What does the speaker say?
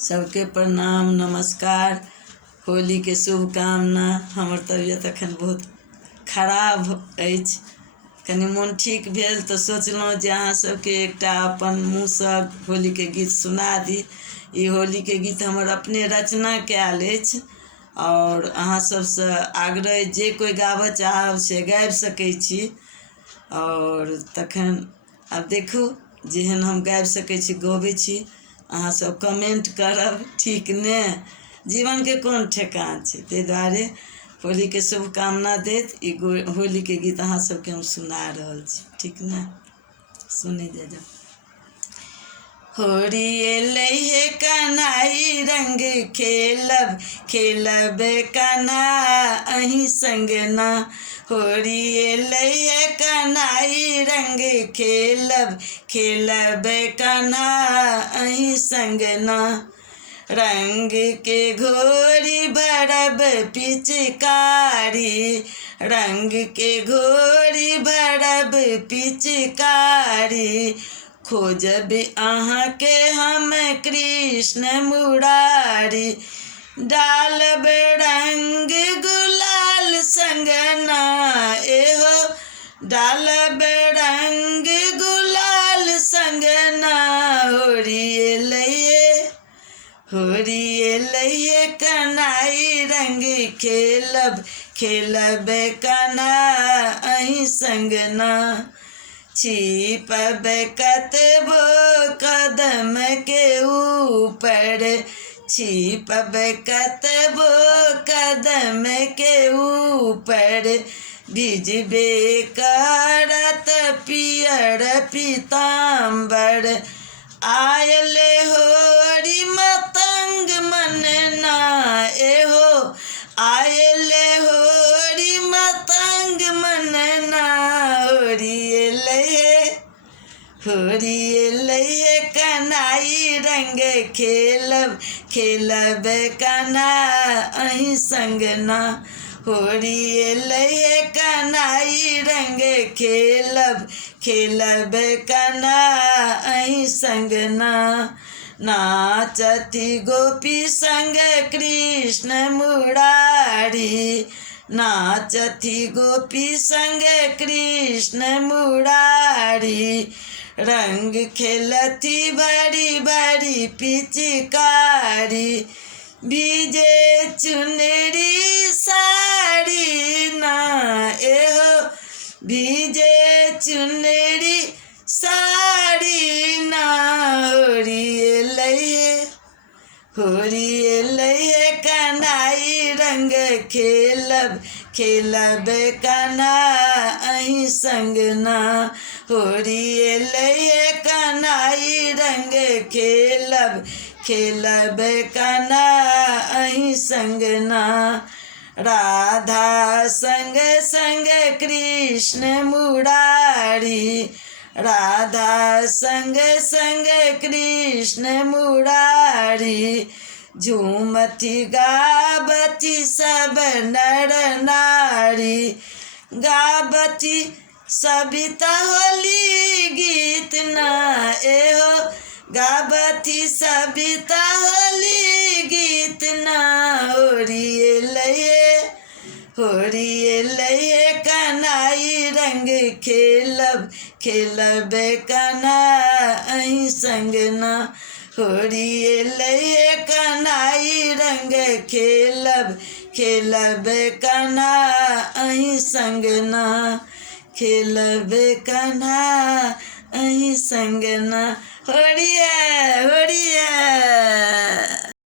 सबके प्रणाम नमस्कार। होली के शुभकामना। हमर तबियत अखन बहुत खराब अछि, कनि मोन ठीक भेल तऽ सोचलहुँ जे अहाँ सबके एकटा अपन मुँहसँ होली के गीत सुना दी। ई होली के गीत हमर अपने रचना कयल अछि और अहाँ सबसँ आग्रह जे कोई गाबऽ चाहब से गाबि सकै छी। और तखन आब देखू जेहन हम गाबि सकै छी गबै छी। अहाँ सब कमेंट करब, ठीक ने? जीवन के कोन ठेकान छै, ताहि दुआरे होली के शुभकामना दैत ई होली के गीत अहाँ सबके हम सुना रहल छी, ठीक ने? सुने जाओ। होरी एलै हे कन्हाई रंग खेलब खेलब कन्हा अहीं संग ना। होरी एलै हे कन्हाई रंग खेलब खेलब कन्हा अहीं संग ना। रंग के घोरी भरब पिचकारी रंग के घोरी भरब पिचकारी। खोजब अहाँ के हम कृष्ण मुरारी डालब रंग गुलाल संगना। एहो डालब रंग गुलाल संगना। होरी एलै कन्हाई रंग खेलब खेलब कन्हा अहीं संगना। छिपब कतबो कदम के ऊपर छिपब कतबो कदम के ऊपर। भिजबे करत पियर पीताम्बर आयल होरी मतंग मनना। एहो आयल होरी मतंग मनना। होरी एलै कन्हाई रंग खेलब खेलब कन्हा अहीं संग ना। होरी एलै कन्हाई रंग खेलब खेलब कन्हा अहीं संग ना। नाचती गोपी संग कृष्ण मुरारी नाचती गोपी संग कृष्ण मुरारी। रंग खेलती भरी भरी पिचकारी भीजे चुनरी साड़ी ना। एहो भीजे चुनरी साड़ी ना। होरी एलै कन्हाई रंग खेलब खेलब कन्हा अहीं संग ना। होरी एलै कन्हाई रंग खेलब खेलब कन्हा अहीं संग ना। राधा संग संग कृष्ण मुरारी राधा संग संग कृष्ण मुरारी। झूमती गाबती सब नर नारी गाबती सविता होली गीत ना। एहो गाबती सविता होली गीत ना। होरी एलै कन्हाई रंग खेलब खेलब कन्हा अहीं संग ना। होरी एलै कन्हाई रंग खेलब खेलब कन्हा अहीं संग ना। खेलब कन्हा अहीं संग ना। होरी है